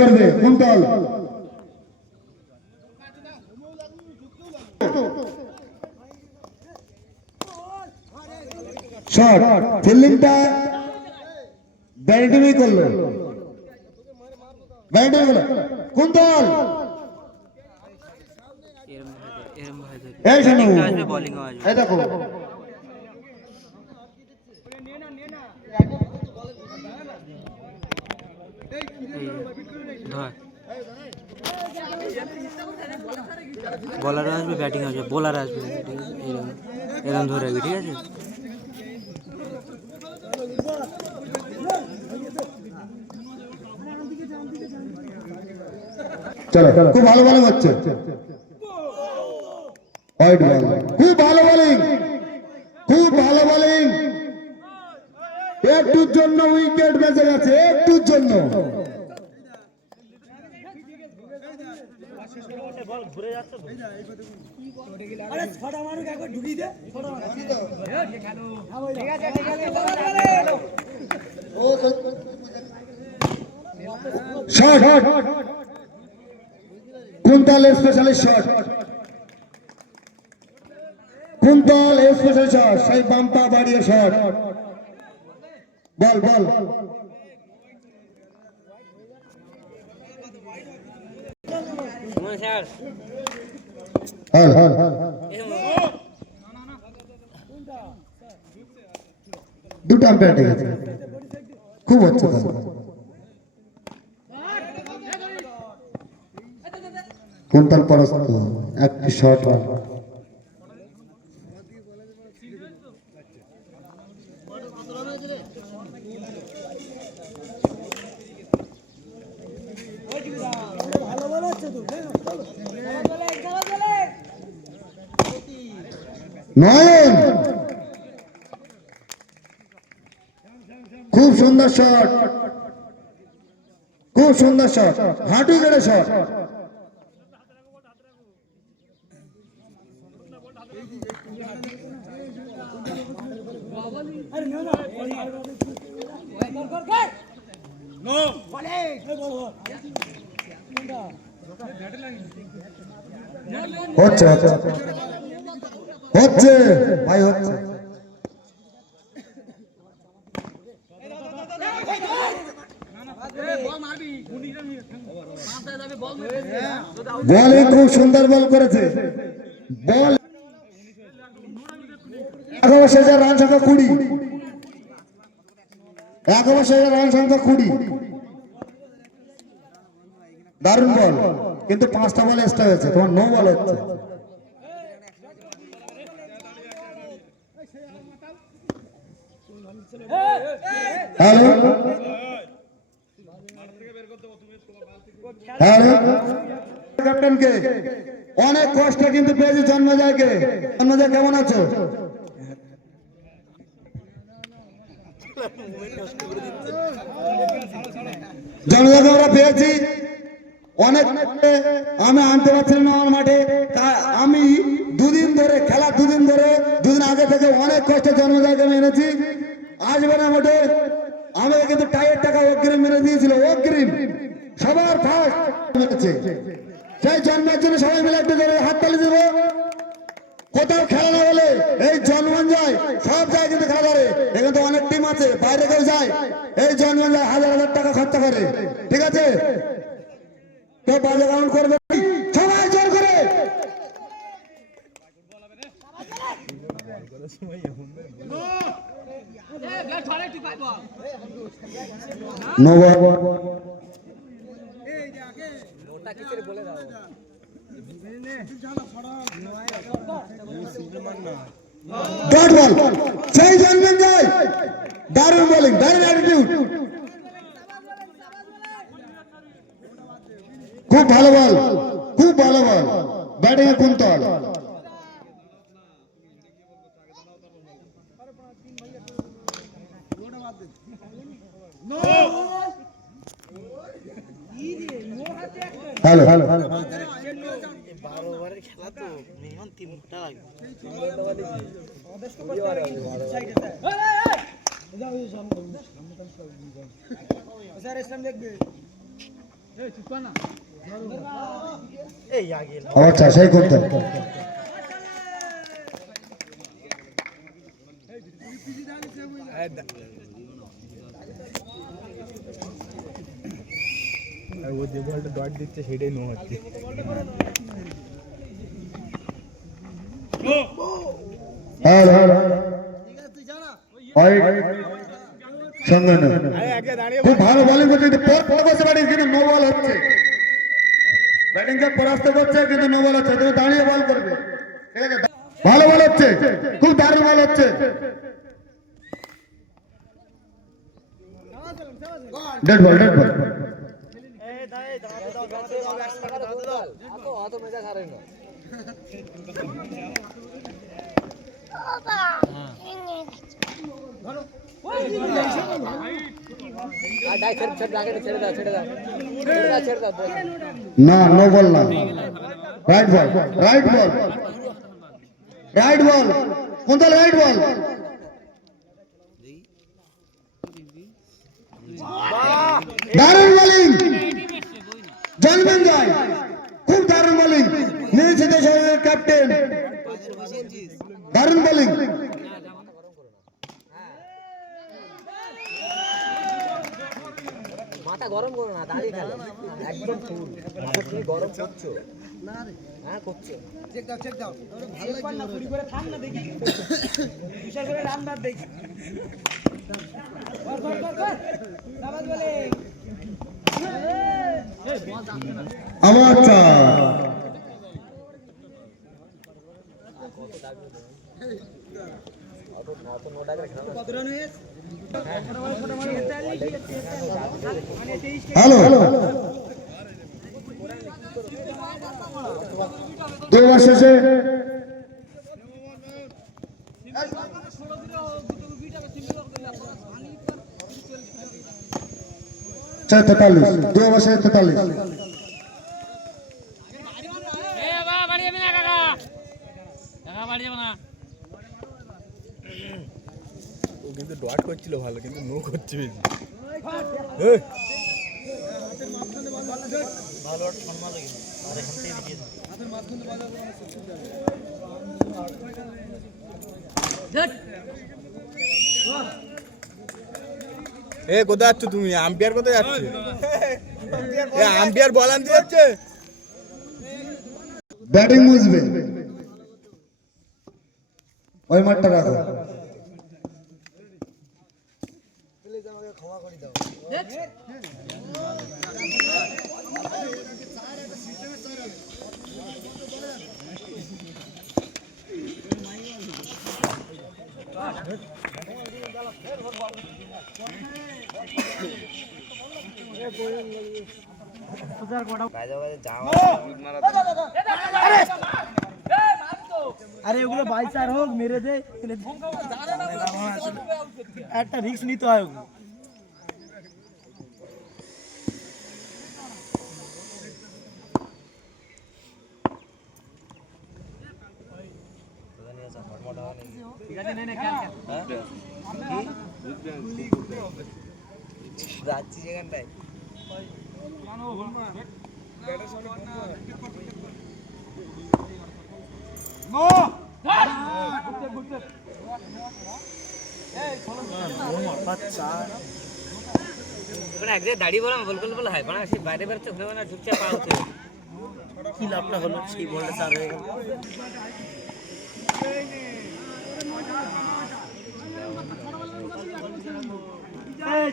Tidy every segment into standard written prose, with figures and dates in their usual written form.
করবে কুন্তল শট ফিল্ডিংটা ব্যাটিংই করলো ব্যাটিং হলো কুন্তল এই শোনো এই দেখো বলার আসবে ব্যাটিং আসবে বোলার আসবে এরকম ধরে রাখবি ঠিক আছে চলো খুব ভালো বলিং হচ্ছে হোয়াইট বল খুব ভালো বলিং খুব ভালো বলিং একটুর জন্য উইকেট বেঁচে গেছে একটুর জন্য shot Kuntal specially shot Kuntal special shot সেই বাম্পা বাড়িয়ে শট বল বল দুটো আম্পায়ার ঠিক আছে খুব হচ্ছে কুন্তল পরস্ত একটি শট নয়ন খুব সুন্দর শট খুব সুন্দর শট হাঁটু গেড়ে শট হচ্ছে হচ্ছে ভাই হচ্ছে বলে খুব সুন্দর বল করেছে বল 11,000 রান সংখ্যা 20 11,000 রান সংখ্যা 20 দারুণ বল কিন্তু 5টা বল এক্সট্রা হয়েছে তোমার নো বল হচ্ছে হ্যালো হ্যালো ক্যাপ্টেনকে অনেক কষ্ট কিন্তু পেয়েছি জন্মজয়কে জন্মজয় কেমন আছো জন্মজয়কে আমরা পেয়েছি অনেক আমি আনতে পারছিলাম না আমার মাঠে আমি দুদিন ধরে খেলা দুদিন আগে থেকে অনেক কষ্টে জন্মজয়কে আমি এনেছি আসবে না মাঠে আমাকে কিন্তু টাইয়ের টাকা অগ্রিম মেরে দিয়েছিল অগ্রিম সবার ফার্স্ট মেরেছে সেই জন্মের জন্য সবাই মিলে একটু ধরে হাততালি দেবো কোথাও খেলা না বলে এই জন্মঞ্জয় সব জায়গায় কিন্তু খেলা ধরে এখানে তো অনেক টিম আছে বাইরে কেউ যায় এই জন্মঞ্জয় 1,000 টাকা খরচা করে ঠিক আছে কেউ বাজে কাউন্ট করবে সবাই জোর করে ডট বল সেই জন্মেন যায় দারুণ বোলিং দারুণ অ্যাটিটিউড খুব ভালো বল ব্যাটিং এ কুন্তল হ্যালো হ্যালো হ্যালো 12 ওভারের খেলা তো মিনিমাম 3 ঘন্টা লাগবে স্যার ইসলাম দেখবে আচ্ছা সেই করতে ও যে বলটা ডট দিচ্ছে সেটাই নো হচ্ছে সঙ্গে না খুব ভালো বলিং করছে কিন্তু পর বসে ব্যাটিং কিন্তু নো বল হচ্ছে ব্যাটিং কে পরাস্ত করছে কিন্তু নো বল হচ্ছে তুমি দাঁড়িয়ে বল করবে ঠিক আছে ভালো বল হচ্ছে খুব দারুণ বল হচ্ছে ডেড বল না নো বল না রাইট বল কোনটা রাইট বল দারুণ বোলিং জন্মেন যায় খুব দারুণ বোলিং নীল দেশের ক্যাপ্টেন দারুণ বোলিং মাথা গরম করো না দাঁড়িয়ে খেলো একদম ফুল মাথা তুমি গরম করছো না রে হ্যাঁ করছো চেক দাও ভালো লাগছে না পুরি করে থাম না দেখি বিশাল করে রান মার দেখি কর নামাজ বলে আমার হ্যালো 2 ওভার শেষে তেতাল্লিশ 2 ওভার শেষে 43 ও কিন্তু ডট করছিল ভালো কিন্তু নো করছে বেশি ভালো সম্মান লাগে আর এখান থেকে দিয়ে এ কোথায় যাচ্ছ তুমি আম্পায়ার কোথায় যাচ্ছে এ আম্পায়ার বল আনতে যাচ্ছে ব্যাটিং মুজবে ওই মাঠটা রাখো আরে ওগুলো বাইচার হোক মেরে দে একটা রিস্ক নিতে হয় ওগুলো যাচ্ছি যেখানটায় দাঁড়িয়ে বললাম বল বল হয় মানে সেই বাইরে বেরোচ্ছে ঘুরে মানে ঢুকছে পা উঠে কি লাভটা হলো সেই বলটা চার হয়ে গেল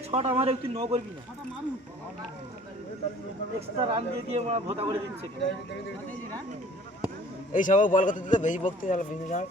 ছটা মারে তুই ন করবি না এক্সট্রা রান দিয়ে ভোতা করে দিচ্ছে এই সব বল করতে দিতে বেশি বকতে গেল বেশি যাও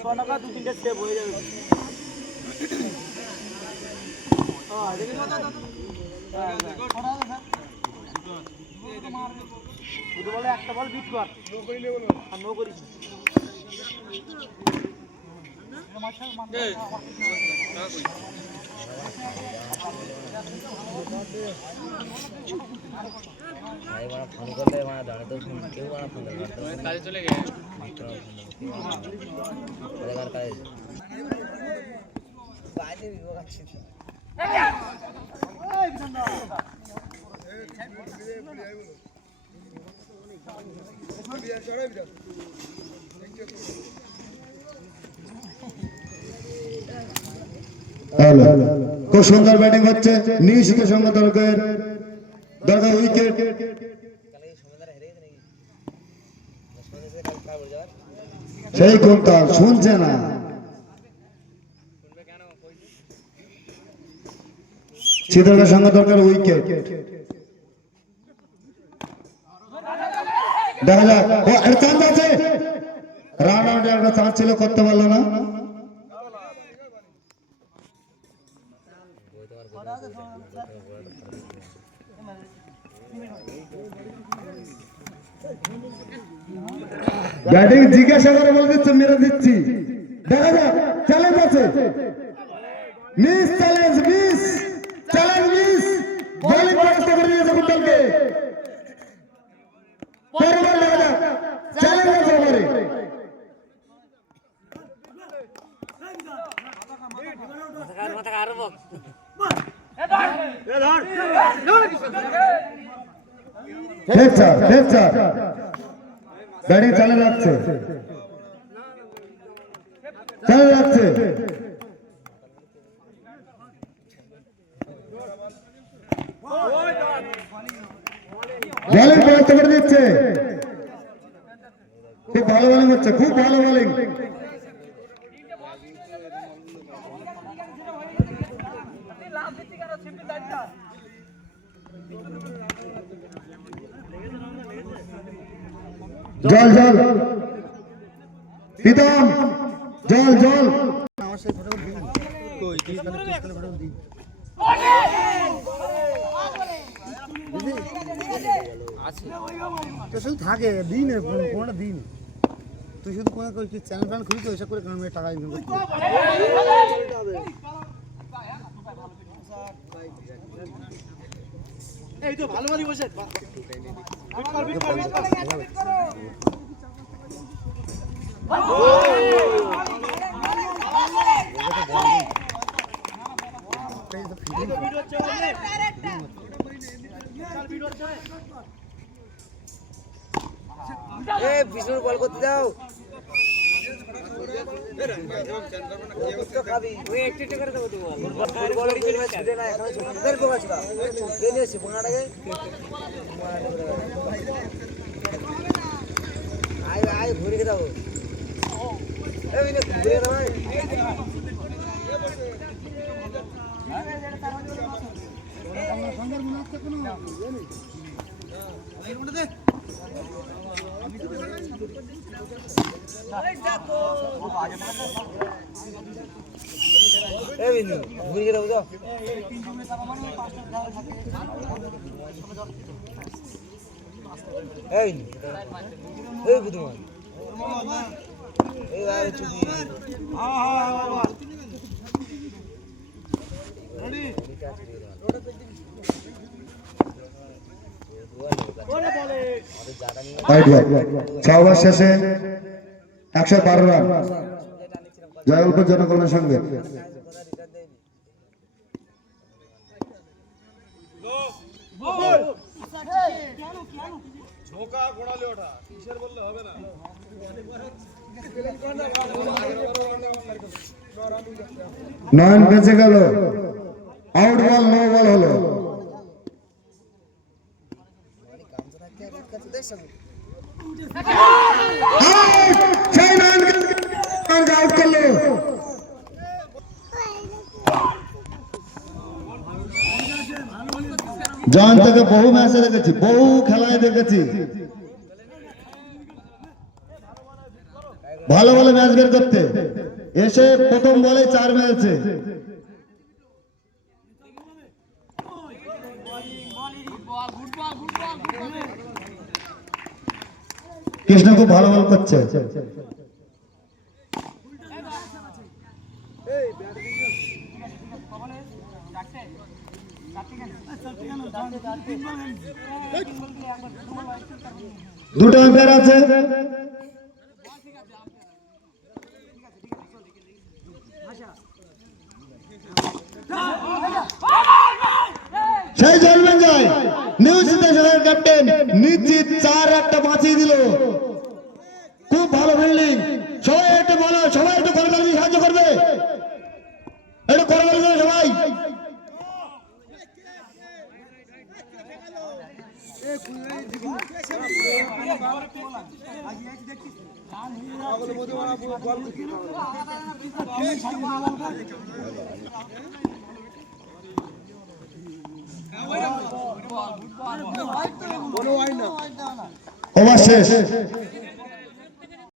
ছ টাকা তিনটে সেভ হয়ে যাবে দুটো বলে একটা বল বিট কর আর নো করিস ফোন করলে দাঁড়া তো কেউ ফোন কাজে চলে গেছে খুব সুন্দর ব্যাটিং হচ্ছে নিশ্চিত সঙ্গে দরকার দরকার উইকেট সেই কোনটা শুনছে না চিত্রকের সঙ্গে দরকার উইকেট দেখা যাক ও একটা চান্স আছে রান আউটে একটা চান্স ছিল করতে পারলো না ব্যাটিং জিজ্ঞাসা করে বলে দিচ্ছে মেরে দিচ্ছি দেখা যাক চ্যালেঞ্জ আছে মিস চ্যালেঞ্জ মিস বোলিং ব্যবস্থা করে দিয়েছে কুন্তলকে পরবার দেখা যাক চ্যালেঞ্জ আছে ওভারে ব্যাটিং চালিয়ে রাখছে বলিং ব্যবস্থা করে দিচ্ছে খুব ভালো বলিং হচ্ছে খুব ভালো বলিং জল জল প্রীতম জল জল শুধু থাকে দিন কোনটা দিন তুই শুধু কোনো চ্যানেল প্যানেল খুলিস ওইসব করে কারণ টাকা ইনকাম করতে এই তো ভালো ভালো বসে বিষ্ণুর বল করতে দাও ঘুরে দাও ঘুরে দাও ঘুরে দাও এই এই বুধবার এই আর চুদি ওভার শেষে 112 রান জয়গল্প জনকল্যাণ সঙ্গে নয়ন বেঁচে গেল আউট বল নো বল হলো আউট করলো জয়ন্ত থেকে বহু ম্যাচে দেখেছি বহু খেলায় দেখেছি ভালো ভালো ম্যাচ বের করতে এসে প্রথম বলে 4 মেরেছে। কৃষ্ণ খুব ভালো বল করছে। দুটো এম্পায়ার আছে। সেই জলবেন যায় নিউ সিদ্ধেশ্বরের ক্যাপ্টেন নিশ্চিত 4 একটা বাঁচিয়ে দিল। খুব ভালো ফিল্ডিং। সবাই একটু বলো, সবাই একটু করে সাহায্য করবে, একটু করে সবাই। ওভার শেষ।